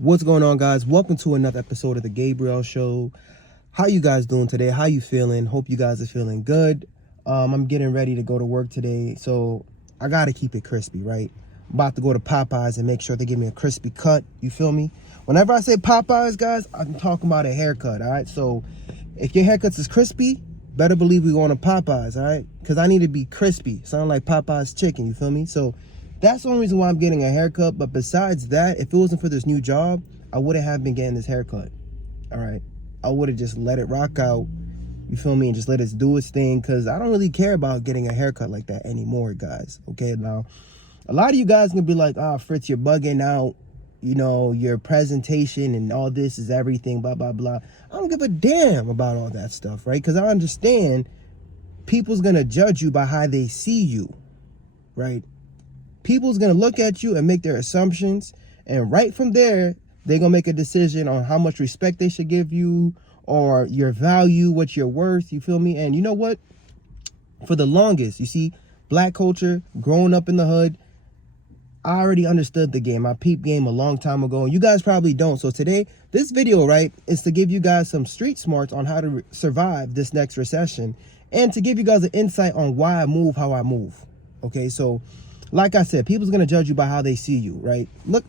What's going on, guys? Welcome to another episode of the Gabriel Show. How you guys doing today? How you feeling? Hope you guys are feeling good. I'm getting ready to go to work today, so I gotta keep it crispy, right? I'm about to go to Popeyes and make sure they give me a crispy cut. You feel me? Whenever I say Popeyes, guys, I'm talking about a haircut, all right? So if your haircuts is crispy, better believe we're going to Popeyes, all right? Because I need to be crispy, sound like Popeyes chicken, you feel me? So that's the only reason why I'm getting a haircut. But besides that, if it wasn't for this new job, I wouldn't have been getting this haircut. All right. I would have just let it rock out. You feel me? And just let it do its thing. Because I don't really care about getting a haircut like that anymore, guys. Okay. Now, a lot of you guys can be like, Fritz, you're bugging out. You know, your presentation and all this is everything, blah, blah, blah. I don't give a damn about all that stuff, right? Because I understand people's going to judge you by how they see you, right? People's going to look at you and make their assumptions. And right from there, they're going to make a decision on how much respect they should give you or your value, what you're worth. You feel me? And you know what? For the longest, you see, black culture, growing up in the hood, I already understood the game. I peeped game a long time ago. And you guys probably don't. So today, this video, right, is to give you guys some street smarts on how to survive this next recession. And to give you guys an insight on why I move how I move. Okay, so like I said, people's going to judge you by how they see you, right? Look,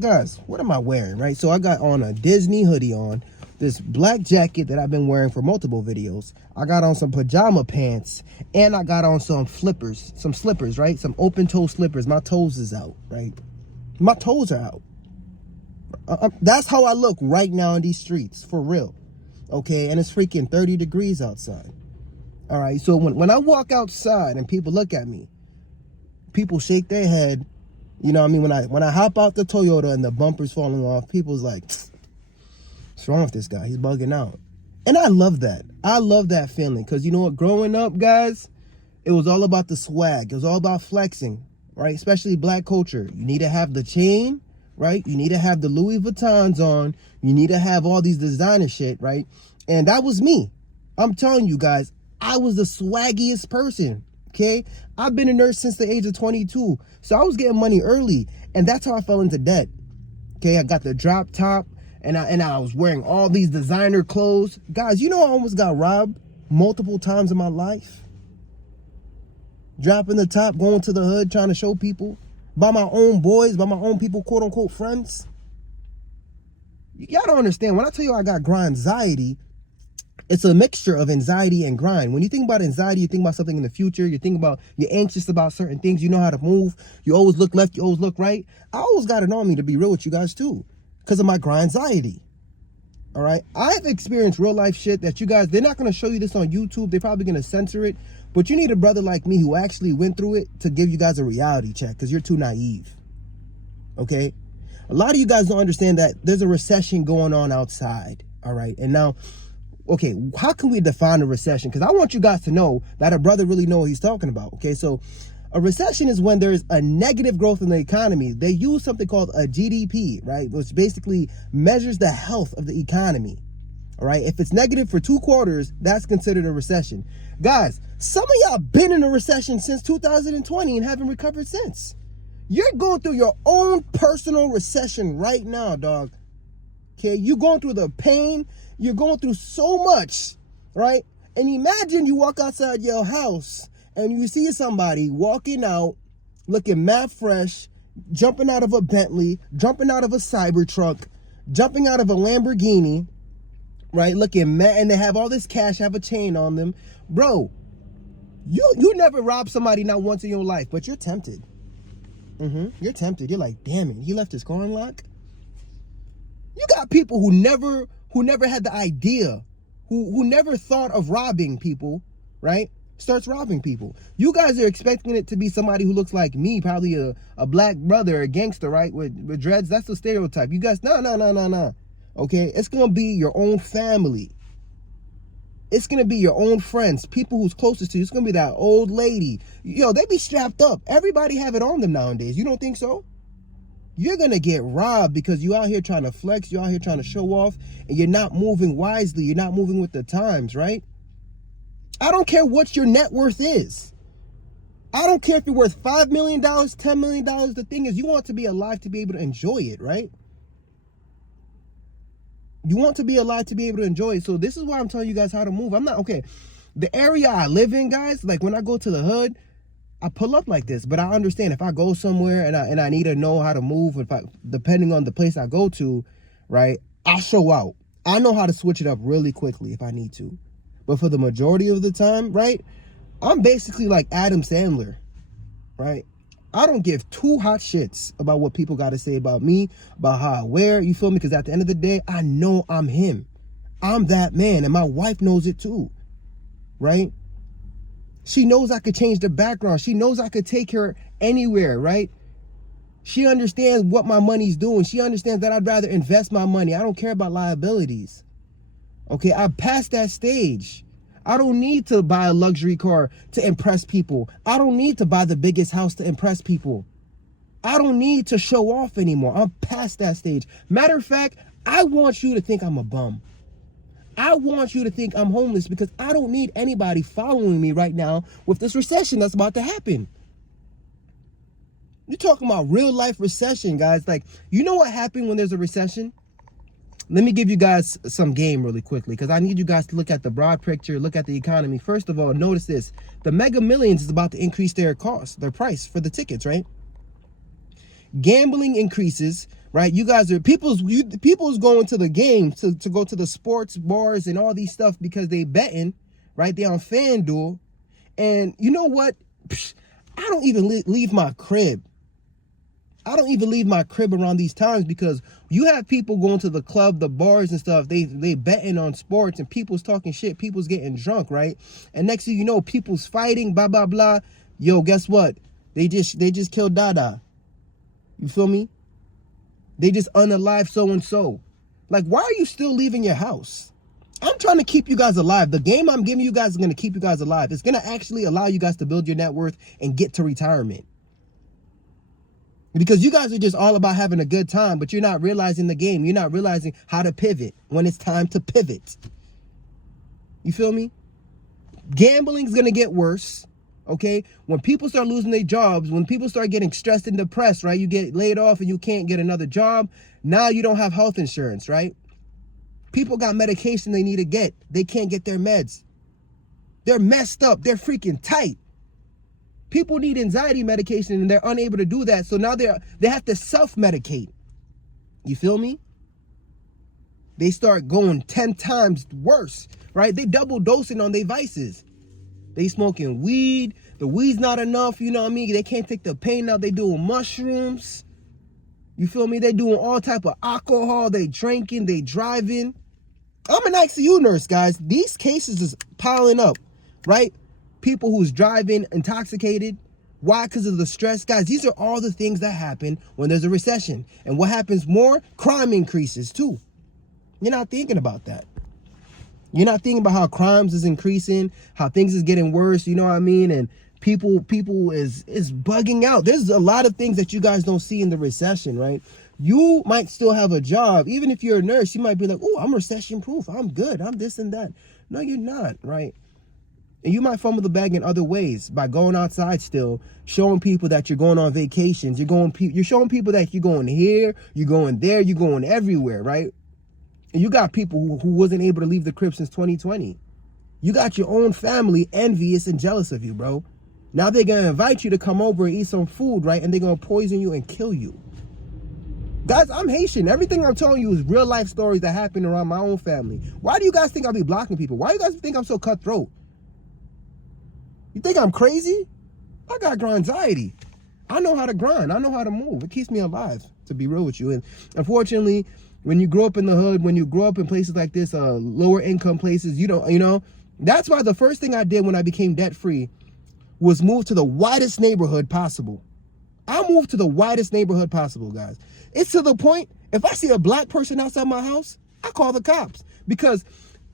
guys, what am I wearing, right? So I got on a Disney hoodie on, this black jacket that I've been wearing for multiple videos. I got on some pajama pants, and I got on some slippers, right? Some open-toe slippers. My toes is out, right? My toes are out. That's how I look right now in these streets, for real, okay? And it's freaking 30 degrees outside, all right? So when I walk outside and people look at me, people shake their head. You know what I mean? When I hop out the Toyota and the bumper's falling off, people's like, what's wrong with this guy? He's bugging out. And I love that. I love that feeling. Because you know what? Growing up, guys, it was all about the swag. It was all about flexing, right? Especially black culture. You need to have the chain, right? You need to have the Louis Vuittons on. You need to have all these designer shit, right? And that was me. I'm telling you guys, I was the swaggiest person. Okay, I've been a nurse since the age of 22, so I was getting money early, and that's how I fell into debt. Okay, I got the drop top, and I was wearing all these designer clothes. Guys, you know I almost got robbed multiple times in my life. Dropping the top, going to the hood, trying to show people, by my own boys, by my own people, quote unquote friends. Y'all don't understand. When I tell you I got grindzaity, it's a mixture of anxiety and grind. When you think about anxiety, you think about something in the future. You think about, you're anxious about certain things. You know how to move. You always look left. You always look right. I always got it on me, to be real with you guys too, because of my grindzaity. All right. I've experienced real life shit that you guys, they're not going to show you this on YouTube. They're probably going to censor it. But you need a brother like me who actually went through it to give you guys a reality check, because you're too naive. Okay. A lot of you guys don't understand that there's a recession going on outside. All right. And now, okay, how can we define a recession? Because I want you guys to know that a brother really know what he's talking about. Okay, so a recession is when there's a negative growth in the economy. They use something called a GDP, right? Which basically measures the health of the economy. All right, if it's negative for 2 quarters, that's considered a recession. Guys, some of y'all been in a recession since 2020 and haven't recovered since. You're going through your own personal recession right now, dog. Okay, you're going through the pain. You're going through so much, right? And imagine you walk outside your house and you see somebody walking out looking mad fresh, jumping out of a Bentley, jumping out of a Cybertruck, jumping out of a Lamborghini, right? Looking mad, and they have all this cash, have a chain on them. Bro, you never robbed somebody not once in your life, but you're tempted. You're tempted. You're like, damn it, he left his car unlocked. You got people who never had the idea, who never thought of robbing people, right? Starts robbing people. You guys are expecting it to be somebody who looks like me, probably a black brother, a gangster, right? With dreads. That's the stereotype. You guys, no. Okay? It's going to be your own family. It's going to be your own friends, people who's closest to you. It's going to be that old lady. Yo, they be strapped up. Everybody have it on them nowadays. You don't think so? You're going to get robbed because you out here trying to flex, you out here trying to show off, and you're not moving wisely. You're not moving with the times, right? I don't care what your net worth is. I don't care if you're worth $5 million, $10 million. The thing is, you want to be alive to be able to enjoy it, right? You want to be alive to be able to enjoy it. So this is why I'm telling you guys how to move. I'm not, okay, the area I live in, guys, like when I go to the hood, I pull up like this. But I understand if I go somewhere and I need to know how to move, depending on the place I go to, right, I show out. I know how to switch it up really quickly if I need to. But for the majority of the time, right, I'm basically like Adam Sandler, right? I don't give two hot shits about what people got to say about me, about how I wear, you feel me? Because at the end of the day, I know I'm him. I'm that man, and my wife knows it too, right? She knows I could change the background. She knows I could take her anywhere, right? She understands what my money's doing. She understands that I'd rather invest my money. I don't care about liabilities. Okay, I passed that stage. I don't need to buy a luxury car to impress people. I don't need to buy the biggest house to impress people. I don't need to show off anymore. I'm past that stage. Matter of fact, I want you to think I'm a bum. I want you to think I'm homeless because I don't need anybody following me right now with this recession that's about to happen. You're talking about real life recession, guys. Like, you know what happened when there's a recession? Let me give you guys some game really quickly because I need you guys to look at the broad picture, look at the economy. First of all, notice this. The Mega Millions is about to increase their cost, their price for the tickets, right? Gambling increases, right? You guys are, people's going to the game to go to the sports bars and all these stuff because they betting, right? They on FanDuel. And you know what? I don't even leave my crib. I don't even leave my crib around these times because you have people going to the club, the bars and stuff. They betting on sports and people's talking shit. People's getting drunk, right? And next thing you know, people's fighting, blah, blah, blah. Yo, guess what? They just killed Dada. You feel me? They just unalive so-and-so. Like, why are you still leaving your house? I'm trying to keep you guys alive. The game I'm giving you guys is going to keep you guys alive. It's going to actually allow you guys to build your net worth and get to retirement. Because you guys are just all about having a good time, but you're not realizing the game. You're not realizing how to pivot when it's time to pivot. You feel me? Gambling's going to get worse, okay? When people start losing their jobs, when people start getting stressed and depressed, right? You get laid off and you can't get another job. Now you don't have health insurance, right? People got medication they need to get. They can't get their meds. They're messed up. They're freaking tight. People need anxiety medication and they're unable to do that. So now they have to self-medicate. You feel me? They start going 10 times worse, right? They double dosing on their vices. They smoking weed. The weed's not enough, you know what I mean? They can't take the pain out. They doing mushrooms. You feel me? They doing all type of alcohol. They drinking. They driving. I'm an ICU nurse, guys. These cases is piling up, right? People who's driving intoxicated. Why? Because of the stress. Guys, these are all the things that happen when there's a recession. And what happens more? Crime increases too. You're not thinking about that. You're not thinking about how crimes is increasing, how things is getting worse, you know what I mean? And people is bugging out. There's a lot of things that you guys don't see in the recession, right? You might still have a job. Even if you're a nurse, you might be like, oh, I'm recession proof. I'm good. I'm this and that. No, you're not, right? And you might fumble the bag in other ways by going outside still, showing people that you're going on vacations. You're showing people that you're going here, you're going there, you're going everywhere, right? And you got people who wasn't able to leave the crib since 2020. You got your own family envious and jealous of you, bro. Now they're going to invite you to come over and eat some food, right? And they're going to poison you and kill you. Guys, I'm Haitian. Everything I'm telling you is real life stories that happen around my own family. Why do you guys think I'll be blocking people? Why do you guys think I'm so cutthroat? You think I'm crazy? I got anxiety. I know how to grind. I know how to move. It keeps me alive, to be real with you. And unfortunately, when you grow up in the hood, when you grow up in places like this, lower income places, that's why the first thing I did when I became debt free was move to the widest neighborhood possible. I moved to the widest neighborhood possible, guys. It's to the point, if I see a black person outside my house, I call the cops because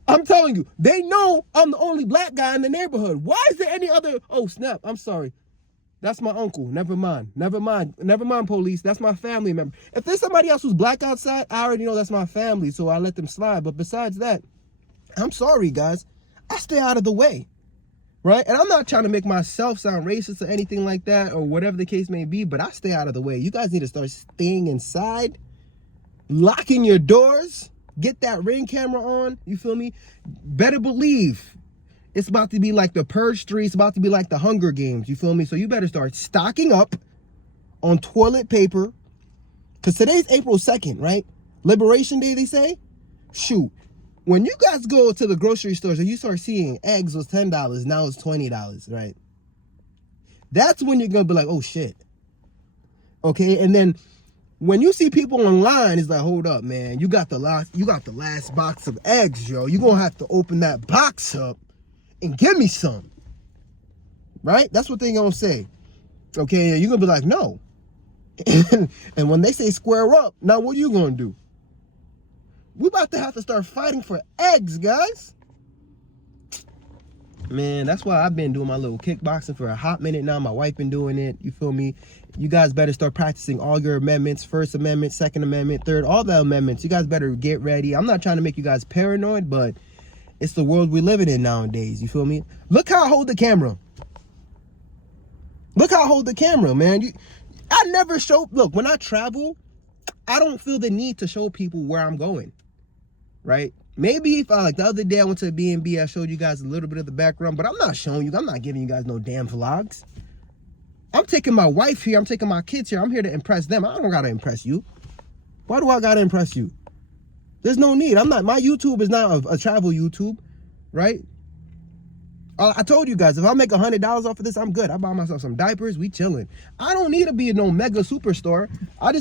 I'm telling you, they know I'm the only black guy in the neighborhood. Why is there any other? Oh, snap. I'm sorry. That's my uncle. Never mind. Never mind. Never mind, police. That's my family member. If there's somebody else who's black outside, I already know that's my family, so I let them slide. But besides that, I'm sorry, guys. I stay out of the way, right? And I'm not trying to make myself sound racist or anything like that or whatever the case may be, but I stay out of the way. You guys need to start staying inside, locking your doors, get that Ring camera on, you feel me? Better believe it's about to be like the Purge 3. It's about to be like the Hunger Games, you feel me? So you better start stocking up on toilet paper. Because today's April 2nd, right? Liberation Day, they say. Shoot. When you guys go to the grocery stores and you start seeing eggs was $10, now it's $20, right? That's when you're going to be like, oh, shit. Okay, and then when you see people online, it's like, hold up, man. You got the last box of eggs, yo. You're going to have to open that box up and give me some. Right? That's what they're going to say. Okay, you're going to be like, no. And when they say square up, now what are you going to do? We're about to have to start fighting for eggs, guys. Man, that's why I've been doing my little kickboxing for a hot minute now. My wife been doing it. You feel me? You guys better start practicing all your amendments. First Amendment, Second Amendment, Third, all the amendments. You guys better get ready. I'm not trying to make you guys paranoid, but it's the world we're living in nowadays. You feel me? Look how I hold the camera. Look how I hold the camera, man. I never show... Look, when I travel, I don't feel the need to show people where I'm going. Right? Maybe if like the other day I went to a B&B, I showed you guys a little bit of the background, but I'm not showing you. I'm not giving you guys no damn vlogs. I'm taking my wife here. I'm taking my kids here. I'm here to impress them. I don't got to impress you. Why do I got to impress you? There's no need. My YouTube is not a travel YouTube, right? I told you guys, if I make $100 off of this, I'm good. I buy myself some diapers. We chilling. I don't need to be no mega superstar. I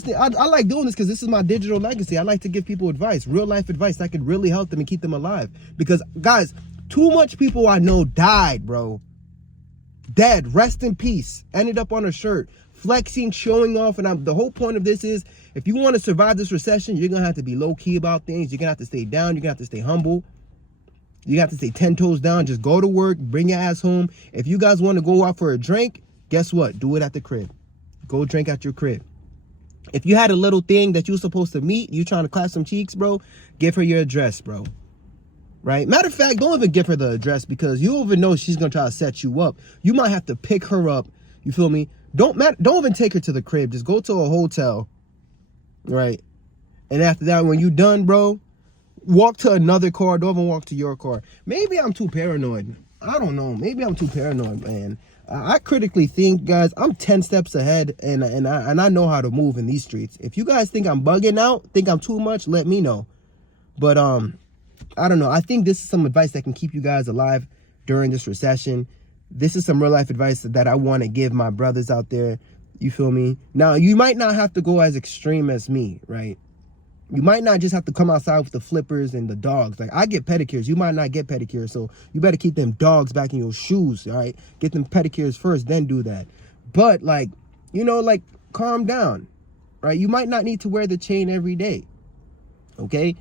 like doing this because this is my digital legacy. I like to give people advice, real life advice that could really help them and keep them alive. Because, guys, too much people I know died, bro. Dead. Rest in peace. Ended up on a shirt. Flexing, showing off. And the whole point of this is, if you want to survive this recession, you're going to have to be low-key about things. You're going to have to stay down. You're going to have to stay humble. You have to stay 10 toes down. Just go to work. Bring your ass home. If you guys want to go out for a drink, guess what? Do it at the crib. Go drink at your crib. If you had a little thing that you were supposed to meet, you trying to clap some cheeks, bro, give her your address, bro. Right? Matter of fact, don't even give her the address because you don't even know she's going to try to set you up. You might have to pick her up. You feel me? Don't even take her to the crib. Just go to a hotel. Right? And after that, when you done, bro, walk to another car. Don't even walk to your car. Maybe I'm too paranoid. I don't know. Maybe I'm too paranoid, man. I critically think, guys, I'm 10 steps ahead, and I know how to move in these streets. If you guys think I'm bugging out, think I'm too much, let me know. But I don't know. I think this is some advice that can keep you guys alive during this recession. This is some real life advice that I want to give my brothers out there. You feel me? Now, you might not have to go as extreme as me, right? You might not just have to come outside with the flippers and the dogs. Like, I get pedicures. You might not get pedicures. So you better keep them dogs back in your shoes, all right? Get them pedicures first, then do that. But, like, you know, like, calm down, right? You might not need to wear the chain every day, okay?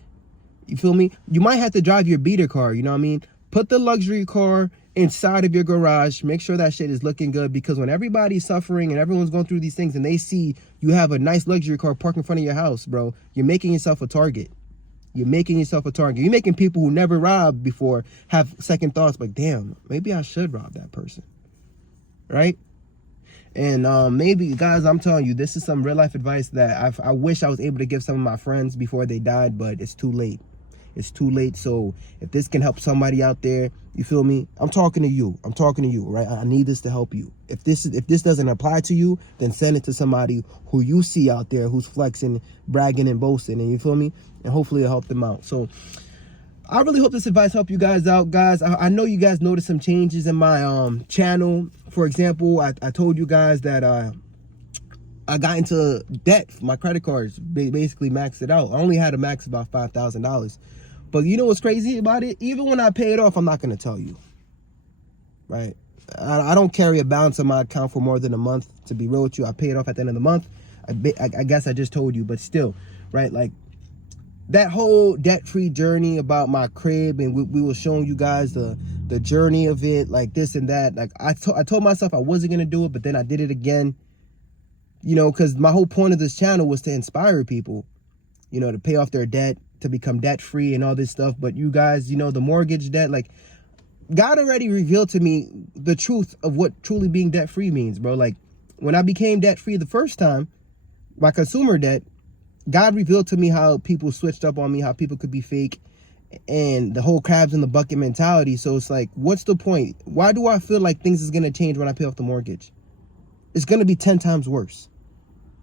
You feel me? You might have to drive your beater car, you know what I mean? Put the luxury car inside of your garage. Make sure that shit is looking good, because when everybody's suffering and everyone's going through these things and they see you have a nice luxury car parked in front of your house, bro, you're making yourself a target. You're making yourself a target. You're making people who never robbed before have second thoughts, like, damn, maybe I should rob that person, right? And maybe, guys, I'm telling you, this is some real life advice that I wish I was able to give some of my friends before they died, but it's too late. It's too late. So if this can help somebody out there, you feel me? I'm talking to you. I'm talking to you, right? I need this to help you. If this doesn't apply to you, then send it to somebody who you see out there who's flexing, bragging, and boasting, and you feel me? And hopefully it'll help them out. So I really hope this advice helped you guys out, guys. I know you guys noticed some changes in my channel. For example, I told you guys that I got into debt. My credit cards basically maxed it out. I only had a max about $5,000. But you know what's crazy about it? Even when I pay it off, I'm not going to tell you. Right? I don't carry a balance on my account for more than a month. To be real with you, I pay it off at the end of the month. I guess I just told you, but still, right? Like, that whole debt-free journey about my crib, and we were showing you guys the journey of it, like this and that. Like, I told myself I wasn't going to do it, but then I did it again. You know, because my whole point of this channel was to inspire people, you know, to pay off their debt, to become debt-free and all this stuff. But you guys, you know, the mortgage debt, like, God already revealed to me the truth of what truly being debt-free means, bro. Like, when I became debt-free the first time, my consumer debt, God revealed to me how people switched up on me, how people could be fake, and the whole crabs in the bucket mentality. So it's like, what's the point? Why do I feel like things is going to change when I pay off the mortgage? It's going to be 10 times worse,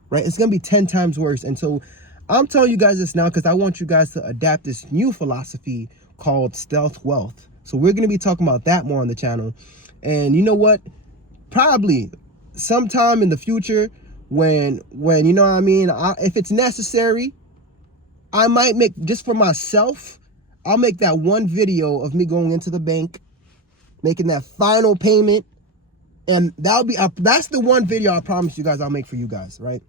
right? It's going to be 10 times worse. And so I'm telling you guys this now because I want you guys to adapt this new philosophy called stealth wealth. So we're going to be talking about that more on the channel. And you know what? Probably sometime in the future when you know what I mean, if it's necessary, I might make, just for myself, I'll make that one video of me going into the bank, making that final payment, and that's the one video I promise you guys I'll make for you guys, right?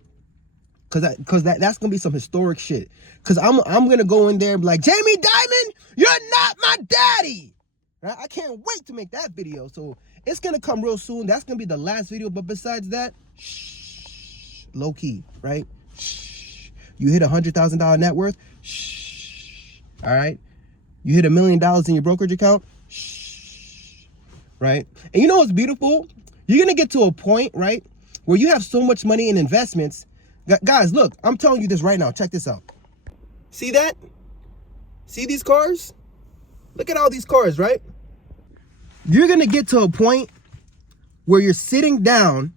Because that's gonna be some historic shit. Because I'm gonna go in there and be like, Jamie Dimon, you're not my daddy. Right? I can't wait to make that video. So it's gonna come real soon. That's gonna be the last video. But besides that, shh, low key, right? Shh. You hit $100,000 net worth. Shh. All right. You hit $1 million in your brokerage account. Shh. Right. And you know what's beautiful? You're gonna get to a point, right, where you have so much money in investments. Guys, look, I'm telling you this right now. Check this out. See that? See these cars? Look at all these cars, right? You're going to get to a point where you're sitting down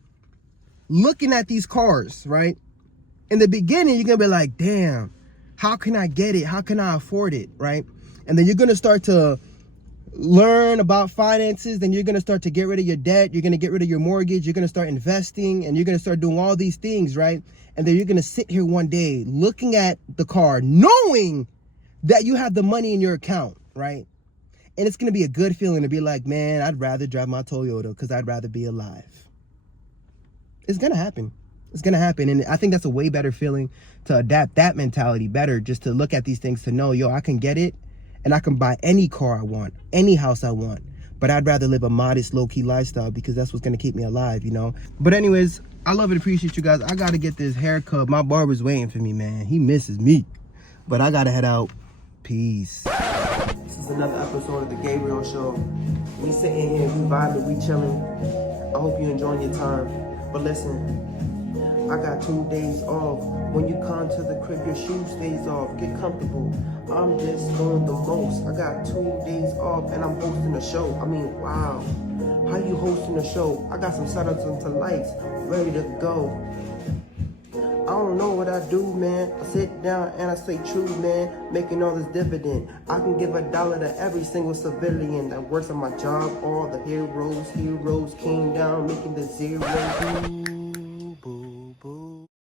looking at these cars, right? In the beginning, you're going to be like, damn, how can I get it? How can I afford it, right? And then you're going to start to learn about finances. Then you're going to start to get rid of your debt. You're going to get rid of your mortgage. You're going to start investing, and you're going to start doing all these things, right? And then you're going to sit here one day looking at the car, knowing that you have the money in your account, right? And it's going to be a good feeling to be like, man, I'd rather drive my Toyota because I'd rather be alive. It's going to happen. It's going to happen. And I think that's a way better feeling to adapt that mentality better, just to look at these things to know, yo, I can get it and I can buy any car I want, any house I want. But I'd rather live a modest, low-key lifestyle because that's what's going to keep me alive, you know? But anyways, I love and appreciate you guys. I got to get this haircut. My barber's waiting for me, man. He misses me. But I got to head out. Peace. This is another episode of The Gabriel Show. We sitting here, we vibing, we chilling. I hope you're enjoying your time. But listen, I got 2 days off. When you come to the crib, your shoe stays off. Get comfortable. I'm just doing the most. I got 2 days off and I'm hosting a show. I mean, wow. How you hosting a show? I got some setups into lights ready to go. I don't know what I do, man. I sit down and I say true, man. Making all this dividend. I can give $1 to every single civilian that works on my job. All the heroes came down making the zero.